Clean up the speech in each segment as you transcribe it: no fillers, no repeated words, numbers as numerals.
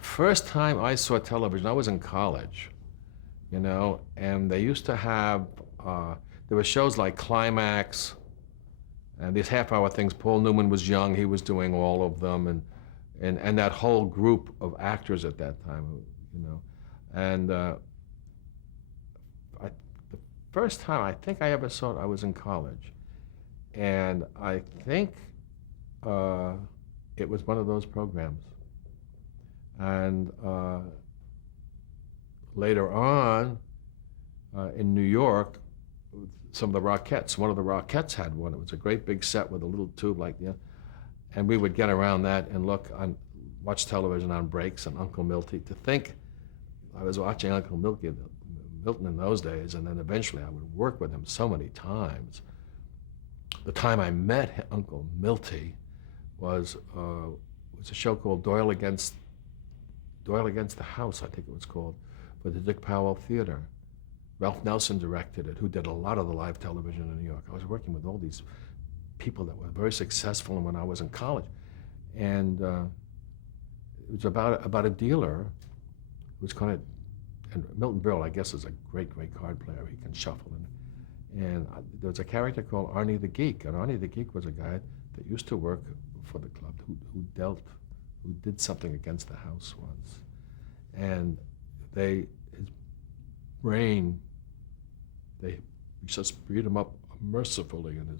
The first time I saw television, I was in college, and they used to have, there were shows like Climax, and these half-hour things. Paul Newman was young, he was doing all of them, and that whole group of actors at that time, And the first time I think I ever saw it, I was in college. And I think it was one of those programs. And later on, in New York, some of the Rockettes, one of the Rockettes had one. It was a great big set with a little tube like that. And we would get around that and watch television on breaks and Uncle Milty. To think I was watching Uncle Milton in those days, and then eventually I would work with him so many times. The time I met Uncle Milty was a show called Doyle Against the House, I think it was called, for the Dick Powell Theater. Ralph Nelson directed it, who did a lot of the live television in New York. I was working with all these people that were very successful when I was in college. And it was about a dealer who was kind of, and Milton Berle, I guess, is a great, great card player. He can shuffle. And there was a character called Arnie the Geek, and Arnie the Geek was a guy that used to work for the club who did something against the house once. And his brain, we just beat him up mercifully, and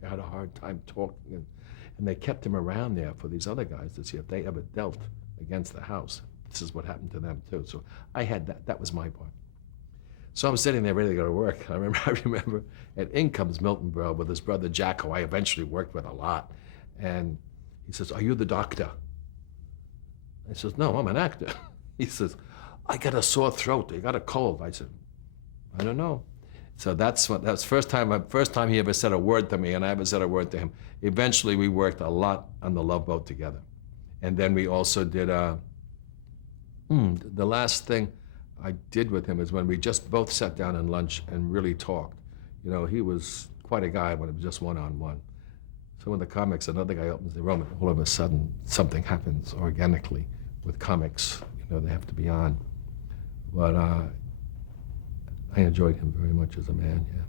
he had a hard time talking, and they kept him around there for these other guys to see if they ever dealt against the house. This is what happened to them too. So I had that was my part. So I'm sitting there ready to go to work. I remember, and in comes Milton Berle with his brother Jack, who I eventually worked with a lot. And he says, "Are you the doctor?" I says, "No, I'm an actor." He says, "I got a sore throat. I got a cold." I said, "I don't know." So that's first time he ever said a word to me, and I ever said a word to him. Eventually, we worked a lot on the Love Boat together. And then we also did, the last thing I did with him is when we just both sat down and lunch and really talked. He was quite a guy when it was just one-on-one. So in the comics, another guy opens the room, and all of a sudden, something happens organically with comics. They have to be on. But I enjoyed him very much as a man, yeah.